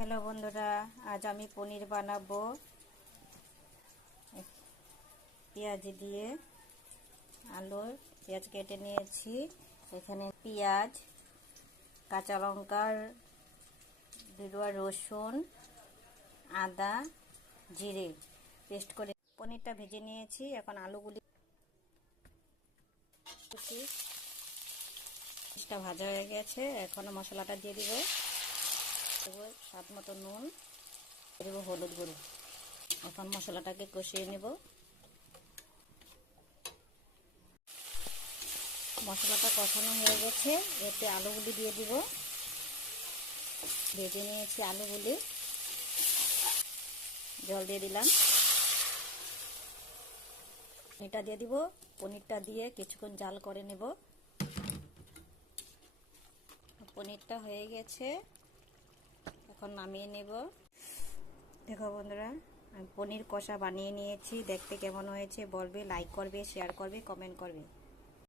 Hello বন্ধুরা, আজ আমি পনির বানাবো পেঁয়াজ দিয়ে। পেঁয়াজ কেটে নিয়েছি। এখানে পেঁয়াজ, কাঁচা লঙ্কার দুটো, রসুন, আদা, জিরে পেস্ট করে পনিরটা ভেজে নিয়েছি। এখন আলুগুলি ভাজা হয়ে গেছে। এখন মশলাটা দিয়ে দিব। স্বাদ মতো নুন দেব, হলুদ গুঁড়ো। এখন মশলাটাকে কষিয়ে নেব। মশলাটা কষানো হয়ে গেছে। এতে আলুগুলি দিয়ে দিব। ভেজে নিয়েছি আলুগুলি, জল দিয়ে দিলাম। পনিরটা দিয়ে দিব। পনিরটা দিয়ে কিছুক্ষণ জাল করে নেব। পনিরটা হয়ে গেছে, এখন নামিয়ে নেব। দেখো বন্ধুরা, আমি পনির কষা বানিয়ে নিয়েছি। দেখতে কেমন হয়েছে বলবে, লাইক করবে, শেয়ার করবে, কমেন্ট করবে।